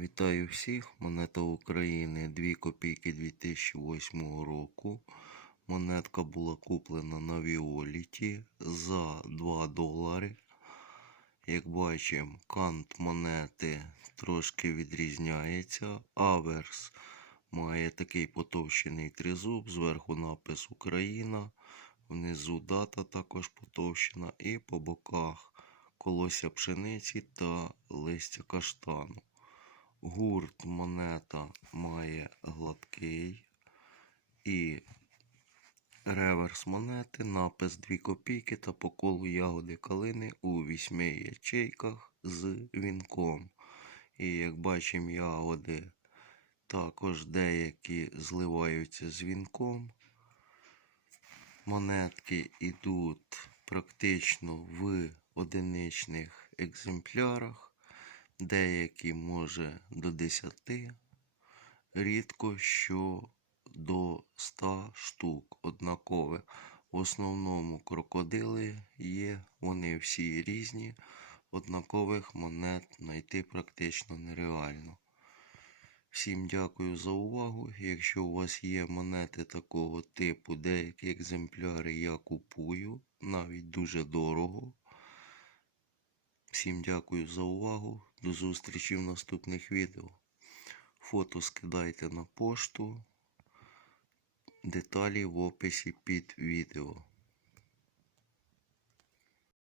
Вітаю всіх. Монета України 2 копійки 2008 року. Монетка була куплена на Віоліті за 2 долари. Як бачимо, кант монети трошки відрізняється. Аверс має такий потовщений тризуб, зверху напис Україна, внизу дата також потовщена, і по боках колося пшениці та листя каштану. Гурт монета має гладкий і реверс монети, напис 2 копійки та по колу ягоди калини у 8 ячейках з вінком. І як бачимо, ягоди також деякі зливаються з вінком. Монетки йдуть практично в одиничних екземплярах деякі може до 10, рідко що до 100 штук однакове. В основному крокодили є, вони всі різні, однакових монет знайти практично нереально. Всім дякую за увагу. Якщо у вас є монети такого типу, деякі екземпляри я купую, навіть дуже дорого. Всім дякую за увагу. До зустрічі в наступних відео. Фото скидайте на пошту. Деталі в описі під відео.